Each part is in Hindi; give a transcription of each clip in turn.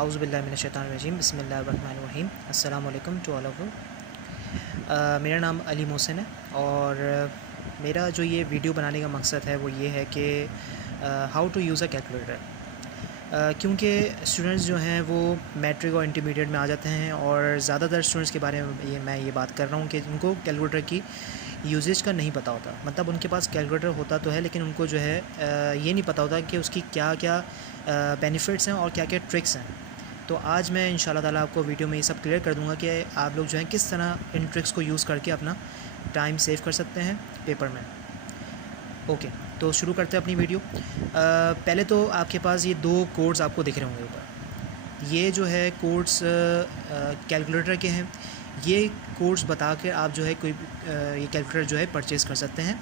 आउज़ुबिल्लाहि मिनश्शैतानिर्रजीम बिस्मिल्लाहिर्रहमानिर्रहीम अस्सलाम वालेकुम टू ऑल ऑफ यू। मेरा नाम अली मोहसिन है और मेरा जो ये वीडियो बनाने का मकसद है वो ये है कि how to use a calculator. क्योंकि स्टूडेंट्स जो हैं वो मैट्रिक और इंटरमीडिएट में आ जाते हैं और ज़्यादातर स्टूडेंट्स के बारे में मैं ये बात कर रहा हूँ कि उनको कैलकुलेटर की यूजेज का नहीं पता होता। मतलब उनके पास कैलकुलेटर होता तो है लेकिन उनको जो है ये नहीं पता होता कि उसकी क्या क्या बेनिफिट्स हैं और क्या क्या ट्रिक्स हैं। तो आज मैं इंशाल्लाह ताला आपको वीडियो में ये सब क्लियर कर दूंगा कि आप लोग जो हैं किस तरह इन ट्रिक्स को यूज़ करके अपना टाइम सेव कर सकते हैं पेपर में। ओके, तो शुरू करते हैं अपनी वीडियो। पहले तो आपके पास ये दो कोड्स आपको दिख रहे होंगे ऊपर। ये जो है कोड्स कैलकुलेटर के हैं। ये कोड्स बता के आप जो है कोई ये कैलकुलेटर जो है परचेज़ कर सकते हैं।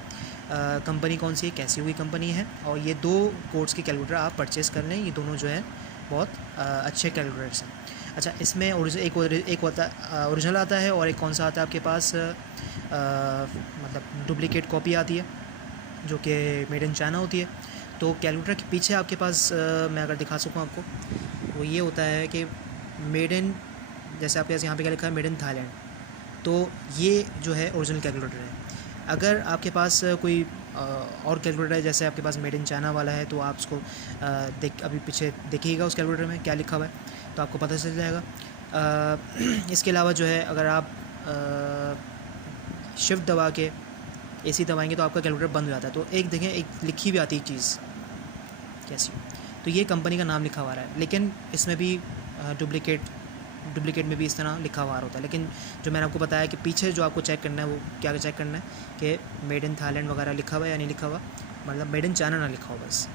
कंपनी कौन सी है, कैसी हुई कंपनी है, और ये दो कोड्स की कैलकुलेटर आप परचेज़ कर लें। ये दोनों जो है बहुत अच्छे कैलकुलेटर्स हैं। अच्छा, इसमें एक ओरिजिनल आता है और एक कौन सा आता है आपके पास, मतलब डुप्लीकेट कॉपी आती है जो कि मेड इन चाइना होती है। तो कैलकुलेटर के पीछे आपके पास मैं अगर दिखा सकूँ आपको, वो ये होता है कि मेड इन, जैसे आपके पास यहाँ पे क्या लिखा है, मेड इन थाईलैंड। तो ये जो है ओरिजिनल कैलकुलेटर है। अगर आपके पास कोई और कैलकुलेटर है, जैसे आपके पास मेड इन चाइना वाला है, तो आप उसको अभी पीछे देखिएगा उस कैलकुलेटर में क्या लिखा हुआ है, तो आपको पता चल जाएगा। इसके अलावा जो है अगर आप शिफ्ट दबा के AC दबाएंगे तो आपका कैलकुलेटर बंद हो जाता है। तो एक देखें, एक लिखी भी आती है चीज़ कैसी, तो ये कंपनी का नाम लिखा हुआ है, लेकिन इसमें भी डुप्लीकेट में भी इस तरह लिखा हुआ होता है। लेकिन जो मैंने आपको बताया कि पीछे जो आपको चेक करना है, वो क्या चेक करना है कि मेड इन थाईलैंड वगैरह लिखा हुआ है या नहीं लिखा हुआ, मतलब मेड इन चाइना ना लिखा हो बस।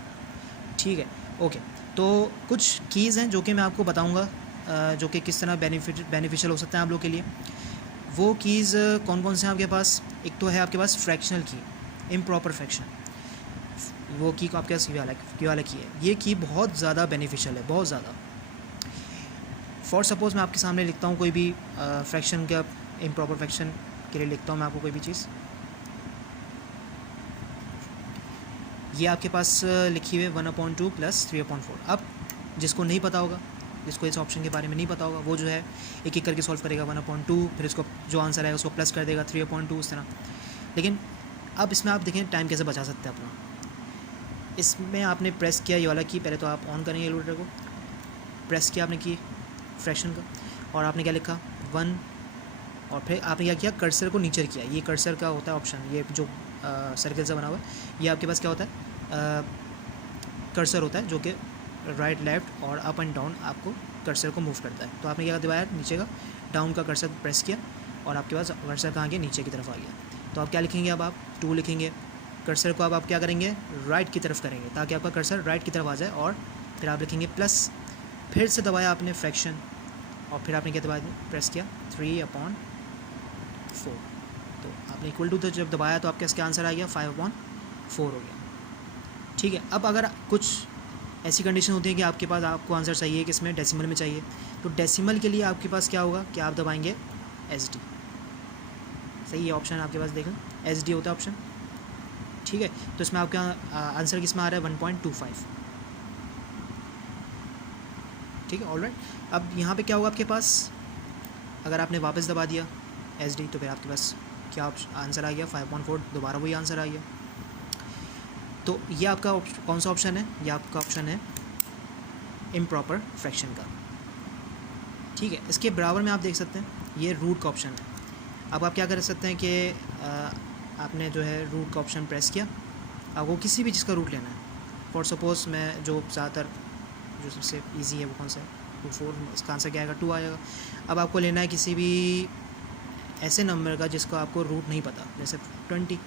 ठीक है, ओके। तो कुछ कीज़ हैं जो कि मैं आपको बताऊँगा, जो कि किस तरह बेनिफिशियल हो सकते हैं आप लोग के लिए। वो कीज़ कौन कौन से हैं आपके पास। एक तो है आपके पास फ्रैक्शनल की, इम्प्रॉपर फ्रैक्शन। वो की को आपके पास की वाला की है। ये की बहुत ज़्यादा बेनिफिशियल है, बहुत ज़्यादा। फॉर सपोज़ मैं आपके सामने लिखता हूँ कोई भी फ्रैक्शन का, इम्प्रॉपर फ्रैक्शन के लिए लिखता हूँ मैं आपको कोई भी चीज़। ये आपके पास लिखी हुई है 1/2 + 3/4। अब जिसको नहीं पता होगा, जिसको इस ऑप्शन के बारे में नहीं पता होगा, वो जो है एक एक करके सॉल्व करेगा 1/2, फिर इसको जो आंसर आएगा उसको प्लस कर देगा 3/2, इस तरह। लेकिन अब इसमें आप देखें टाइम कैसे बचा सकते हैं अपना। इसमें आपने प्रेस किया ये वाला की, पहले तो आप ऑन करेंगे कैलकुलेटर को, प्रेस किया आपने की फ्रैक्शन का, और आपने क्या लिखा 1, और फिर आपने क्या किया, कर्सर को नीचे किया। ये कर्सर का होता है ऑप्शन, ये जो सर्कल से बना हुआ है, ये आपके पास क्या होता है, कर्सर होता है जो कि राइट लेफ़्ट और अप एंड डाउन आपको कर्सर को मूव करता है। तो आपने क्या दबाया, नीचे का डाउन का कर्सर प्रेस किया और आपके पास कर्सर कहाँ गया, नीचे की तरफ आ गया। तो आप क्या लिखेंगे, अब आप 2 लिखेंगे। कर्सर को अब आप क्या करेंगे, राइट की तरफ करेंगे ताकि आपका कर्सर राइट की तरफ आ जाए, और फिर आप लिखेंगे प्लस। फिर से दबाया आपने फ्रैक्शन, और फिर आपने क्या दबाया, प्रेस किया 3/4। तो आपने इक्वल टू तो जब दबाया तो आपका इसका आंसर आ गया 5/4 हो गया। ठीक है। अब अगर कुछ ऐसी कंडीशन होती है कि आपके पास आपको आंसर चाहिए कि इसमें डेसिमल में चाहिए, तो डेसिमल के लिए आपके पास क्या होगा कि आप दबाएंगे SD। सही है ऑप्शन आपके पास, देखें SD होता है ऑप्शन। ठीक है, तो इसमें आपका आंसर किस में आ रहा है, 1.25। ठीक है, ऑलराइट। अब यहाँ पे क्या होगा आपके पास, अगर आपने वापस दबा दिया SD, तो फिर आपके पास क्या आंसर आ गया 5/4, दोबारा वही आंसर आ गया। तो ये आपका कौन सा ऑप्शन है, ये आपका ऑप्शन है इम्प्रॉपर फ्रैक्शन का। ठीक है, इसके बराबर में आप देख सकते हैं ये रूट का ऑप्शन है। अब आप क्या कर सकते हैं कि आपने जो है रूट का ऑप्शन प्रेस किया, आपको किसी भी चीज़ का रूट लेना है। फॉर सपोज़ मैं जो ज़्यादातर जो सबसे इजी है वो कौन सा है, 2/4, इसका आंसर क्या आएगा, 2 आएगा। अब आपको लेना है किसी भी ऐसे नंबर का जिसको आपको रूट नहीं पता, जैसे 20,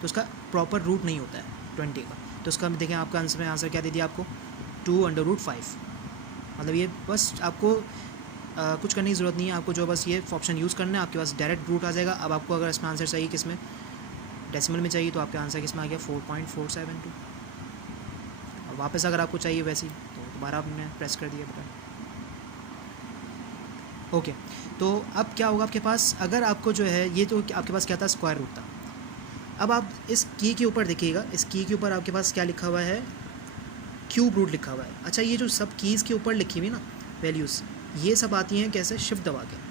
तो उसका प्रॉपर रूट नहीं होता है 20 का। तो उसका देखें आपका आंसर क्या दे दिया आपको, 2/5। मतलब ये बस आपको कुछ करने की ज़रूरत नहीं है, आपको जो बस ये ऑप्शन यूज़ करना है, आपके पास डायरेक्ट रूट आ जाएगा। अब आपको अगर इसमें आंसर चाहिए किसमें, डेसिमल में चाहिए, तो आपका आंसर किस में आ गया 4.472। और वापस अगर आपको चाहिए वैसे ही, तो दोबारा आपने प्रेस कर दिया बटन। ओके, तो अब क्या होगा आपके पास, अगर आपको जो है ये तो आपके पास क्या था, स्क्वायर रूट था। अब आप इस की के ऊपर देखिएगा, इस की के ऊपर आपके पास क्या लिखा हुआ है, क्यूब रूट लिखा हुआ है। अच्छा, ये जो सब कीज़ के ऊपर लिखी हुई ना, वैल्यूज़, ये सब आती हैं कैसे, शिफ्ट दबा के।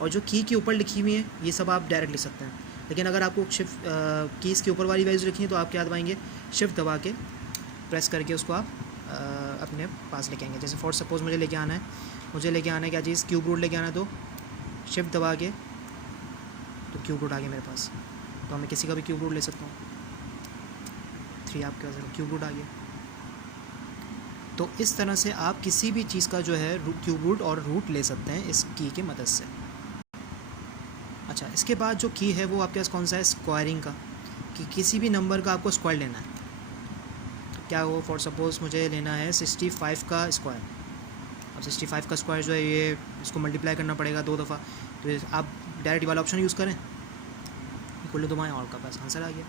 और जो की के ऊपर लिखी हुई हैं ये सब आप डायरेक्ट लिख सकते हैं, लेकिन अगर आपको शिफ्ट कीज़ के ऊपर वाली वैल्यूज़ लिखी हैं तो आप क्या दबाएंगे, शिफ्ट दबा के प्रेस करके उसको आप अपने पास लेके आएंगे। जैसे फॉर सपोज़ मुझे लेके आना है क्या चीज़, क्यूब रूट लेके आना है, तो शिफ्ट दबा के तो क्यूब रूट आ गया मेरे पास। तो मैं किसी का भी क्यूब रूट ले सकता हूँ, 3 आपके पास क्यूब रूट आ गया। तो इस तरह से आप किसी भी चीज़ का जो है क्यूब रूट और रूट ले सकते हैं इस की के मदद से। अच्छा, इसके बाद जो की है वो आपके पास कौन सा है, स्क्वायरिंग का, कि किसी भी नंबर का आपको स्क्वायर लेना है। तो क्या हो, फॉर सपोज़ मुझे लेना है 65 का स्क्वायर। अब 65 का स्क्वायर जो है ये इसको मल्टीप्लाई करना पड़ेगा 2 दफ़ा, तो आप डायरेक्ट वाला ऑप्शन यूज़ करें, इक्वल टू दबाएं और का पास आंसर आ गया।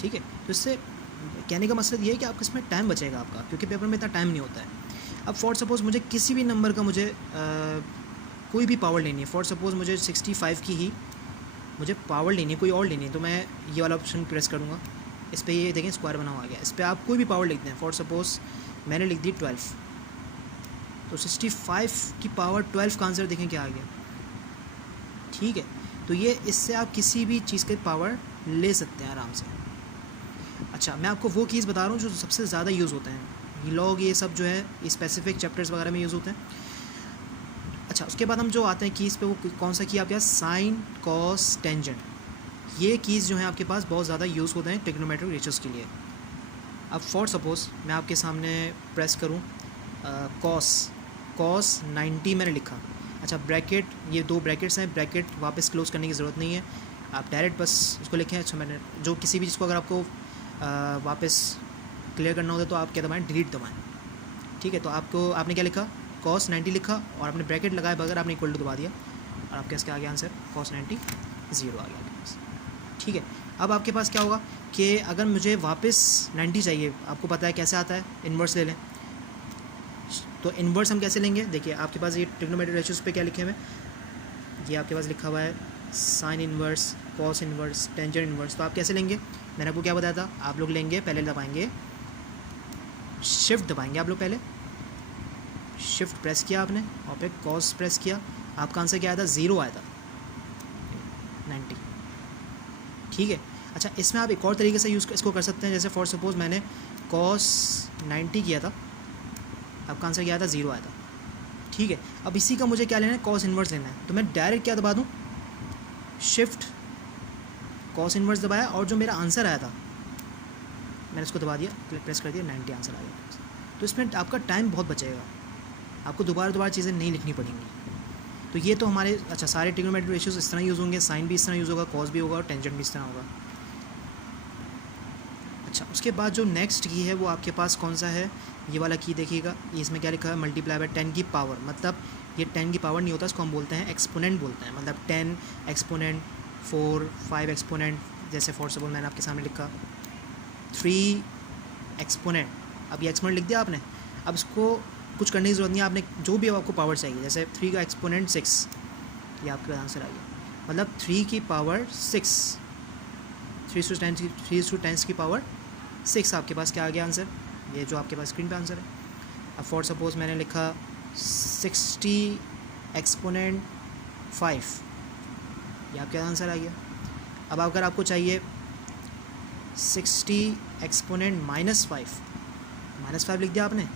ठीक है, तो इससे कहने का मकसद ये है कि आपको इसमें टाइम बचेगा आपका, क्योंकि पेपर में इतना टाइम नहीं होता है। अब फॉर सपोज़ मुझे किसी भी नंबर का मुझे कोई भी पावर लेनी है, फॉर सपोज़ मुझे 65 की ही मुझे पावर लेनी है, कोई और लेनी है, तो मैं ये वाला ऑप्शन प्रेस करूँगा। इस पर ये देखें स्क्वायर बना हुआ आ गया, इस पर आप कोई भी पावर लिख दें। फॉर सपोज़ मैंने लिख दी 12, तो 65 की पावर 12 का आंसर देखें क्या आ गया। ठीक है, तो ये इससे आप किसी भी चीज़ के पावर ले सकते हैं आराम से। अच्छा, मैं आपको वो कीज़ बता रहा हूँ जो सबसे ज़्यादा यूज़ होते हैं, लॉग ये सब जो है स्पेसिफिक चैप्टर्स वगैरह में यूज़ होते हैं। अच्छा, उसके बाद हम जो आते हैं कीज़ पे, वो कौन सा की आपके पास, साइन, कॉस, टेंजेंट। ये कीज़ जो हैं आपके पास बहुत ज़्यादा यूज़ होते हैं ट्रिग्नोमेट्रिक रेशियोज़ के लिए। अब फॉर सपोज़ मैं आपके सामने प्रेस करूँ कॉस 90 मैंने लिखा। अच्छा, ब्रैकेट, ये 2 ब्रैकेट्स हैं, ब्रैकेट वापस क्लोज़ करने की ज़रूरत नहीं है, आप डायरेक्ट बस उसको लिखें। अच्छा, मैंने जो किसी भी चीज़ को अगर आपको वापस क्लियर करना होता है तो आप क्या दबाएं, डिलीट दबाएं। ठीक है, तो आपने क्या लिखा, cos 90 लिखा और आपने ब्रैकेट लगाए बगैर आपने इक्वल टू दबा दिया और आपके पास क्या आ गया आंसर, cos 90 0 आ गया आपके पास। ठीक है, अब आपके पास क्या होगा कि अगर मुझे वापस 90 चाहिए, आपको पता है कैसे आता है, इन्वर्स ले लें। तो इन्वर्स हम कैसे लेंगे, देखिए आपके पास ये ट्रिग्नोमेट्रिक रेशियोज़ पे क्या लिखे हुए हैं, ये आपके पास लिखा हुआ है sign inverse, cos inverse, tangent inverse. तो आप कैसे लेंगे, मैंने आपको क्या बताया था, आप लोग लेंगे पहले दबाएंगे शिफ्ट दबाएंगे, आप लोग पहले शिफ्ट प्रेस किया आपने और फिर कॉस प्रेस किया, आपका आंसर क्या आया था, 0 आया था 90। ठीक है, अच्छा इसमें आप एक और तरीके से इसको कर सकते हैं, जैसे फॉर सपोज़ मैंने cos 90 किया था, आपका आंसर क्या आया था, 0 आया था। ठीक है, अब इसी का मुझे क्या लेना है, cos इन्वर्स लेना है, तो मैं डायरेक्ट क्या दबा दूँ, शिफ्ट cos इन्वर्स दबाया और जो मेरा आंसर आया था मैंने इसको दबा दिया, प्रेस कर दिया, 90 आंसर आ गया। तो इसमें आपका टाइम बहुत बचेगा, आपको दोबारा चीज़ें नहीं लिखनी पड़ेंगी। तो ये तो हमारे अच्छा सारे ट्रिग्नोमेट्रिक रेशियोज़ इस तरह यूज़ होंगे, साइन भी इस तरह यूज़ होगा, कॉस भी होगा और टेंजेंट भी इस तरह होगा। अच्छा, उसके बाद जो नेक्स्ट की है वो आपके पास कौन सा है, ये वाला की देखिएगा, इसमें क्या लिखा है, मल्टीप्लाई बाय 10 की पावर। मतलब ये 10 की पावर नहीं होता, इसको हम बोलते हैं एक्सपोनेंट बोलते हैं। मतलब 10 एक्सपोनेंट, 4, 5 एक्सपोनेंट। जैसे फॉर सपोज मैंने आपके सामने लिखा 3 एक्सपोनेंट, अब ये एक्सपोनेंट लिख दिया आपने, अब इसको कुछ करने की ज़रूरत नहीं है, आपने जो भी आपको पावर चाहिए, जैसे 3 का एक्सपोनेंट 6, ये आपका आंसर आ गया। मतलब 3 की पावर 6, 3 की पावर 6 आपके पास क्या आ गया आंसर, ये जो आपके पास स्क्रीन पे आंसर है। अब फॉर सपोज़ मैंने लिखा 60 एक्सपोनेंट 5, ये आपका आंसर आ गया। अब अगर आपको चाहिए 60 एक्सपोनेंट -5 लिख दिया आपने,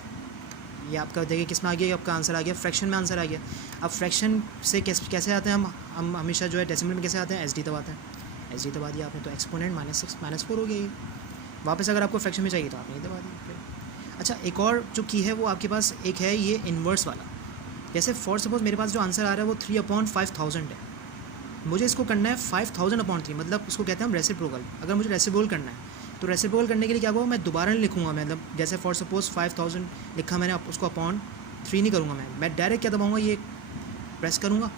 ये आपका देखिए किस में आ गया, ये आपका आंसर आ गया, फ्रैक्शन में आंसर आ गया। अब फ्रैक्शन से कैसे आते हैं हम हमेशा जो है डेसिमल में कैसे आते हैं, SD दबाते हैं, SD दबा दिया आपने, तो एक्सपोनेंट -6 -4 हो गया ये। वापस अगर आपको फ्रैक्शन में चाहिए तो आपने ये दबा दिया। अच्छा, एक और जो की है वो आपके पास एक है ये इन्वर्स वाला। जैसे फॉर सपोज मेरे पास जो आंसर आ रहा है वो 3/5000 है, मुझे इसको करना है 5000/3, मतलब उसको कहते हैं हम रेसिप्रोकल। अगर मुझे रेसिप्रोकल करना है तो रेसिप्रोकल करने के लिए क्या होगा, मैं दोबारा नहीं लिखूँगा, मतलब जैसे फॉर सपोज़ 5000 लिखा मैंने, उसको /3 नहीं करूँगा, मैं डायरेक्ट क्या दबाऊँगा, ये प्रेस करूँगा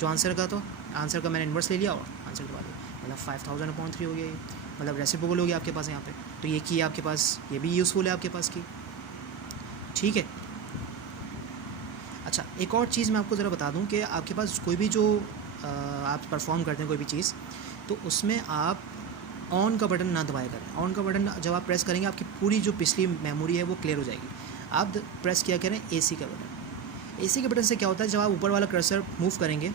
जो आंसर का, तो आंसर का मैंने इन्वर्स ले लिया और आंसर दबा दिया, मतलब 5000/3 हो गया ये, मतलब रेसिप्रोकल हो गया आपके पास यहाँ पे। तो ये की आपके पास, ये भी यूज़फुल है आपके पास की। ठीक है, अच्छा एक और चीज़ मैं आपको ज़रा बता दूं कि आपके पास कोई भी जो आप परफॉर्म करते हैं कोई भी चीज़, तो उसमें आप ऑन का बटन ना दबाया करें। ऑन का बटन जब आप प्रेस करेंगे आपकी पूरी जो पिछली मेमोरी है वो क्लियर हो जाएगी। आप प्रेस किया करें AC का बटन। AC के बटन से क्या होता है, जब आप ऊपर वाला कर्सर मूव करेंगे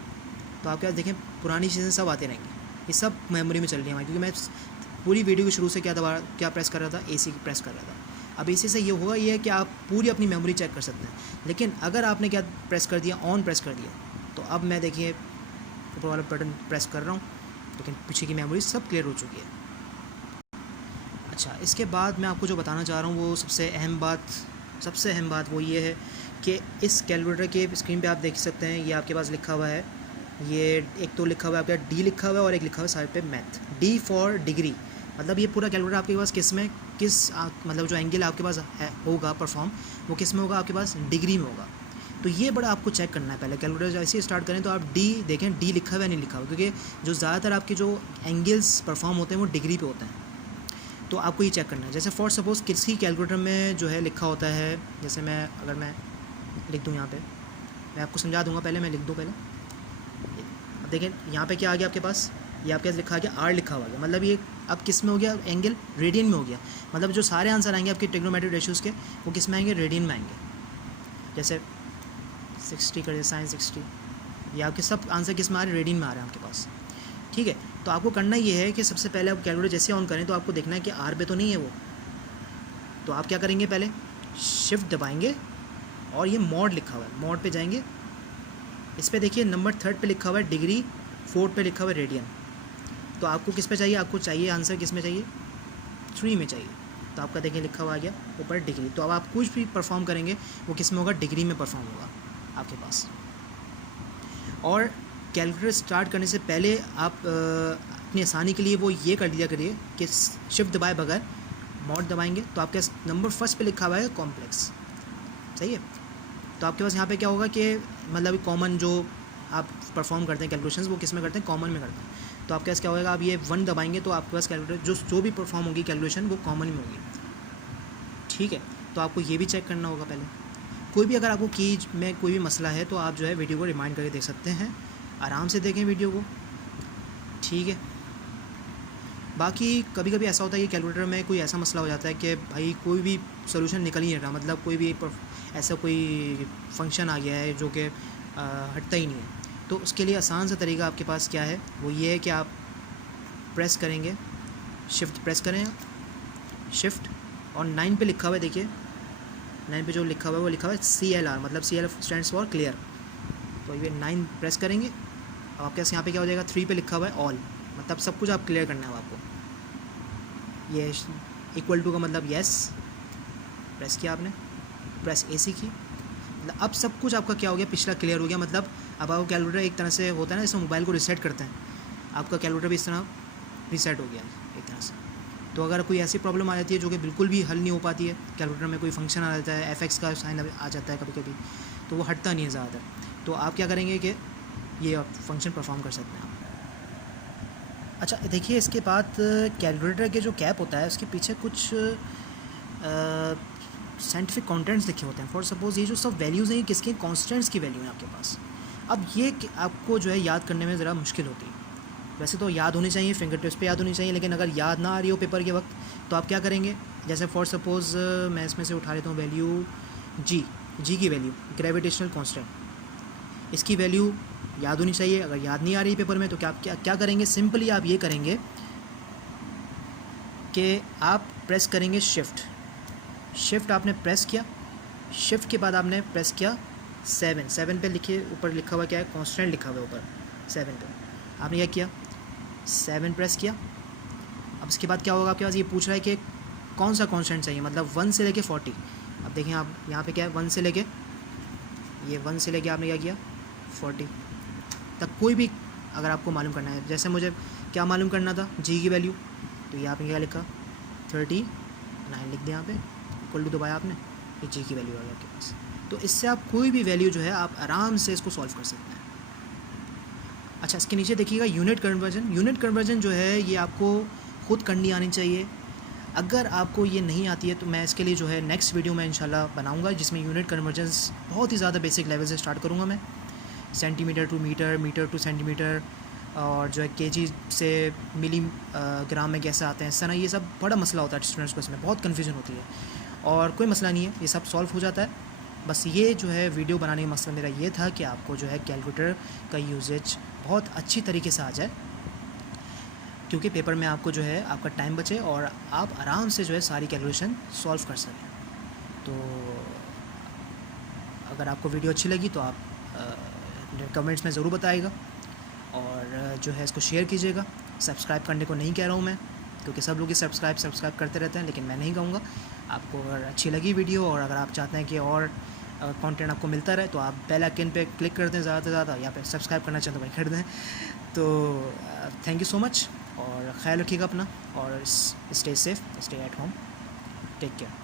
तो आपके पास देखें पुरानी चीज़ें सब आती रहेंगी, ये सब मेमोरी में चल रही है हमारी, क्योंकि मैं पूरी वीडियो के शुरू से क्या प्रेस कर रहा था, AC प्रेस कर रहा था। अब AC से ये होगा ये है कि आप पूरी अपनी मेमोरी चेक कर सकते हैं। लेकिन अगर आपने क्या प्रेस कर दिया, ऑन प्रेस कर दिया, तो अब मैं देखिए ऊपर वाला बटन प्रेस कर रहा हूँ, लेकिन पीछे की मेमोरी सब क्लियर हो चुकी है। अच्छा, इसके बाद मैं आपको जो बताना चाह रहा हूँ वो सबसे अहम बात वो ये है कि इस कैलकुलेटर के स्क्रीन पे आप देख सकते हैं, ये आपके पास लिखा हुआ है, ये एक तो लिखा हुआ है आपका D लिखा हुआ है और एक लिखा हुआ है साइड पे मैथ, D फॉर डिग्री। मतलब ये पूरा कैलकुलेटर आपके पास मतलब जो एंगल आपके पास होगा परफॉर्म, वो किस में होगा, आपके पास डिग्री में होगा। तो ये बड़ा आपको चेक करना है पहले, कैलकुलेटर जैसे ही स्टार्ट करें तो आप D देखें, D लिखा हुआ है नहीं लिखा हुआ, क्योंकि जो ज़्यादातर आपके जो एंगल्स परफॉर्म होते हैं वो डिग्री पे होते हैं। तो आपको ये चेक करना है। जैसे फॉर सपोज़ किसी कैलकुलेटर में जो है लिखा होता है, जैसे अगर मैं लिख दूँ यहाँ पे, मैं आपको समझा दूँगा, पहले मैं लिख दूँ पहले। अब देखें यहाँ पे क्या आ गया आपके पास, ये आपके पास लिखा आ गया R लिखा हुआ गया, मतलब ये अब किस में हो गया, एंगल रेडियन में हो गया। मतलब जो सारे आंसर आएंगे आपके ट्रिग्नोमेट्रिक रेशियोज़ के, वो किस में आएंगे, रेडियन में आएंगे। जैसे 60 कर दिया, sin 60, ये आपके सब आंसर किस में आ रहे हैं, रेडियन में आ रहे हैं आपके पास। ठीक है, तो आपको करना ये है कि सबसे पहले आप कैलकुलेटर जैसे ऑन करें तो आपको देखना है कि R पे तो नहीं है वो। तो आप क्या करेंगे, पहले शिफ्ट दबाएंगे और ये मॉड लिखा हुआ है, मॉड पे जाएंगे, इस पे देखिए नंबर 3 पे लिखा हुआ है डिग्री, 4 पे लिखा हुआ है रेडियन। तो आपको किस पे चाहिए, आपको चाहिए आंसर किस में चाहिए, 3 में चाहिए। तो आपका देखिए लिखा हुआ आ गया ऊपर डिग्री। तो अब आप कुछ भी परफॉर्म करेंगे वो किस में होगा, डिग्री में परफॉर्म होगा आपके पास। और कैलकुलेटर स्टार्ट करने से पहले आप अपनी आसानी के लिए वो ये कर दिया करिए कि शिफ्ट दबाए बगैर मॉड दबाएंगे तो आपके पास नंबर 1 पे लिखा हुआ है कॉम्प्लेक्स, सही है। तो आपके पास यहाँ पे क्या होगा कि मतलब कॉमन जो आप परफॉर्म करते हैं कैलकुलेशंस वो किस में करते हैं, कॉमन में करते हैं। तो आपके पास क्या होगा, आप ये 1 दबाएंगे तो आपके पास कैलकुलेटर जो भी परफॉर्म होगी कैलकुलेशन वो कॉमन में होगी। ठीक है, तो आपको ये भी चेक करना होगा पहले। कोई भी अगर आपको की में कोई भी मसला है तो आप जो है वीडियो को रिमाइंड करके देख सकते हैं, आराम से देखें वीडियो को। ठीक है, बाकी कभी कभी ऐसा होता है कि कैलकुलेटर में कोई ऐसा मसला हो जाता है कि भाई कोई भी सोल्यूशन निकल ही नहीं रहा, मतलब कोई भी ऐसा कोई फंक्शन आ गया है जो कि हटता ही नहीं है। तो उसके लिए आसान सा तरीका आपके पास क्या है, वो ये है कि आप प्रेस करेंगे, शिफ्ट प्रेस करें, शिफ्ट और 9 पे लिखा हुआ है, देखिए 9 पे जो लिखा हुआ है वो लिखा हुआ है CLR, मतलब CL स्टैंड्स फॉर क्लियर। तो ये 9 प्रेस करेंगे, अब आपके पास यहाँ पे क्या हो जाएगा, 3 पे लिखा हुआ है ऑल, मतलब सब कुछ आप क्लियर करना है आपको। ये इक्वल टू का मतलब येस, प्रेस किया आपने, प्रेस AC की, मतलब अब सब कुछ आपका क्या हो गया, पिछला क्लियर हो गया। मतलब अब आपका कैलकुलेटर एक तरह से होता है ना, जैसे मोबाइल को रिसेट करते हैं, आपका कैलकुलेटर भी इस तरह रीसेट हो गया एक तरह से। तो अगर कोई ऐसी प्रॉब्लम आ जाती है जो कि बिल्कुल भी हल नहीं हो पाती है, कैलकुलेटर में कोई फंक्शन आ जाता है, FX का साइन आ जाता है कभी कभी, तो वो हटता नहीं है ज़्यादातर, तो आप क्या करेंगे कि ये फंक्शन परफॉर्म कर सकते हैं आप। अच्छा देखिए, इसके बाद कैलकुलेटर के जो कैप होता है उसके पीछे कुछ साइंटिफिक कंटेंट्स लिखे होते हैं। फॉर सपोज़ ये जो सब वैल्यूज़ हैं ये किसके, कॉन्स्टेंट्स की वैल्यू है आपके पास। अब ये आपको जो है याद करने में ज़रा मुश्किल होती है। वैसे तो याद होनी चाहिए, फिंगर टिप्स पे याद होनी चाहिए, लेकिन अगर याद ना आ रही हो पेपर के वक्त तो आप क्या करेंगे, जैसे फॉर सपोज़ मैं इसमें से उठा लेता हूँ वैल्यू जी की वैल्यू, ग्रेविटेशनल कांस्टेंट, इसकी वैल्यू याद होनी चाहिए। अगर याद नहीं आ रही पेपर में तो क्या करेंगे, सिंपली आप ये करेंगे कि आप प्रेस करेंगे शिफ्ट आपने प्रेस किया, शिफ्ट के बाद आपने प्रेस किया 7 पे लिखिए, ऊपर लिखा हुआ क्या है, कांस्टेंट लिखा हुआ है ऊपर 7 पे, आपने क्या किया 7 प्रेस किया। अब इसके बाद क्या होगा, आपके पास ये पूछ रहा है कि कौन सा कांस्टेंट चाहिए, मतलब 1 से लेके 40। अब देखें आप यहाँ पे क्या है, 1 से लेके आपने क्या किया 40 तक, कोई भी अगर आपको मालूम करना है। जैसे मुझे क्या मालूम करना था, जी की वैल्यू, तो यहाँ पे क्या लिखा 39 लिख दिया, यहाँ पे इक्वल टू दबाया आपने, ये जी की वैल्यू आ गई आपके पास। तो इससे आप कोई भी वैल्यू जो है आप आराम से इसको सॉल्व कर सकते हैं। अच्छा, इसके नीचे देखिएगा यूनिट कन्वर्जन जो है ये आपको खुद करनी आनी चाहिए। अगर आपको ये नहीं आती है तो मैं इसके लिए जो है नेक्स्ट वीडियो में इंशाल्लाह बनाऊंगा, जिसमें यूनिट कन्वर्जन्स बहुत ही ज़्यादा बेसिक लेवल से स्टार्ट करूंगा मैं, centimetre to metre, metre to centimetre, और जो है केजी से मिली ग्राम में कैसे आते हैं, सना, ये सब बड़ा मसला होता है स्टूडेंट्स को, इसमें बहुत कन्फ्यूजन होती है। और कोई मसला नहीं है, ये सब सॉल्व हो जाता है। बस ये जो है वीडियो बनाने का मकसद मेरा ये था कि आपको जो है कैलकुलेटर का यूजेज बहुत अच्छी तरीके से आ जाए, क्योंकि पेपर में आपको जो है आपका टाइम बचे और आप आराम से जो है सारी कैलकुलेशन सॉल्व कर सकें। तो अगर आपको वीडियो अच्छी लगी तो आप कमेंट्स में ज़रूर बताइएगा, और जो है इसको शेयर कीजिएगा। सब्सक्राइब करने को नहीं कह रहा हूँ मैं, क्योंकि सब लोग ही सब्सक्राइब करते रहते हैं, लेकिन मैं नहीं कहूँगा। आपको अगर अच्छी लगी वीडियो और अगर आप चाहते हैं कि और कंटेंट आपको मिलता रहे, तो आप बेल आइकन पे क्लिक कर दें ज़्यादा से ज़्यादा, या फिर सब्सक्राइब करना चाहते तो भाई कर दें। तो थैंक यू सो मच, और ख्याल रखिएगा अपना, और stay safe, stay at home, take care.